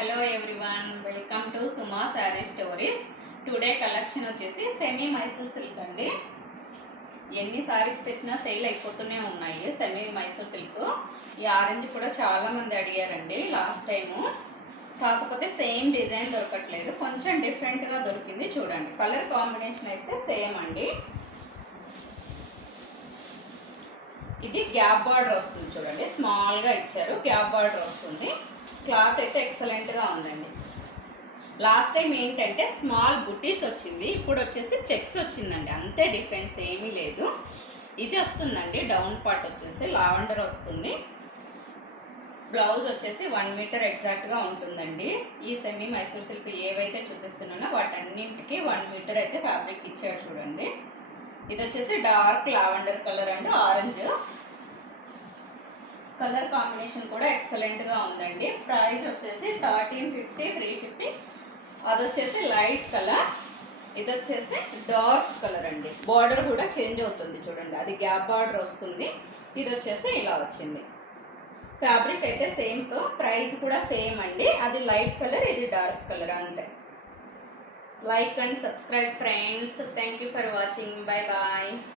Hello everyone, welcome to Suma sari stories. Today collection వచ్చేసి semi Mysore silk అండి. ఎన్ని సారీస్ తెచ్చినా సేల్ అయిపోతూనే ఉన్నాయి. సెమీ మైసూర్ సిల్క్ ఈ ఆరెంజ్ కూడా చాలా మంది అడిగారండి లాస్ట్ టైము. కాకపోతే సేమ్ డిజైన్ దొరకట్లేదు, కొంచెం డిఫరెంట్గా దొరికింది. చూడండి, కలర్ కాంబినేషన్ అయితే సేమ్ అండి. ఇది గ్యాప్ బార్డర్ వస్తుంది, చూడండి స్మాల్గా ఇచ్చారు, గ్యాప్ బార్డర్ వస్తుంది. క్లాత్ అయితే ఎక్సలెంట్గా ఉందండి. లాస్ట్ టైం ఏంటంటే స్మాల్ బుటీస్ వచ్చింది, ఇప్పుడు వచ్చేసి చెక్స్ వచ్చిందండి. అంతే డిఫరెన్స్ ఏమీ లేదు. ఇది వస్తుందండి, డౌన్ పార్ట్ వచ్చేసి లావెండర్ వస్తుంది. బ్లౌజ్ వచ్చేసి 1 మీటర్ ఎగ్జాక్ట్గా ఉంటుందండి. ఈ సెమీ మైసూర్ సిల్క్ ఏవైతే చూపిస్తున్నానో వాటన్నింటికి 1 మీటర్ అయితే ఫ్యాబ్రిక్ ఇచ్చాడు చూడండి. ఇది వచ్చేసి dark lavender colour and orange colour combination కూడా ఎక్సలెంట్గా ఉందండి. ప్రైస్ వచ్చేసి 1350 ఫ్రీ షిప్పింగ్. అది వచ్చేసి లైట్ కలర్, ఇది వచ్చేసి డార్క్ కలర్ అండి. బార్డర్ కూడా చేంజ్ అవుతుంది చూడండి, అది గ్యాప్ బార్డర్ వస్తుంది. ఇది వచ్చేసి ఇలా వచ్చింది. ఫ్యాబ్రిక్ అయితే సేమ్, ప్రైస్ కూడా సేమ్ అండి. అది లైట్ కలర్, ఇది డార్క్ కలర్, అంతే. Like and subscribe friends. Thank you for watching. Bye bye.